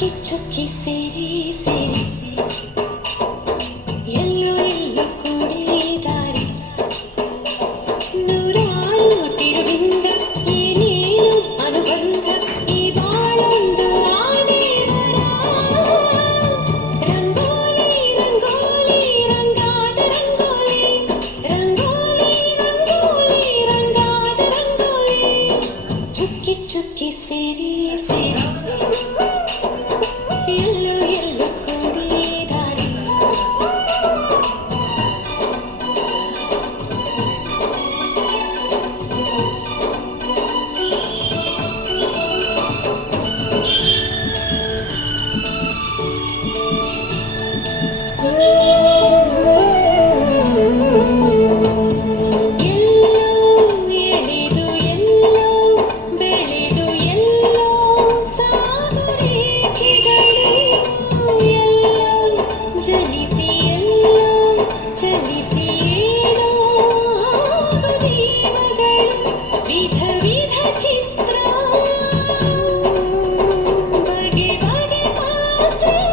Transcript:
சுக்கி சுக்கி சிரி சிரி yellow yellow கூடிದಾರೆ ನೂರಾರು ತಿರುವಿಂದ ಏನೇನು ಅನುಬಂಧ ಈ ಬಾಳೊಂದು ಆದೇವರ ರಂಗೋಲಿ ರಂಗೋಲಿ ರಂಗಾಟ ರಂಗೋಲಿ ರಂಗೋಲಿ ರಂಗೋಲಿ ರಂಗಾಟ ರಂಗೋಲಿ ಚುಕ್ಕಿ ಚುಕ್ಕಿ ಸಿರಿ ಸಿರಿ विधविधचित्रा बगे बगे चित्र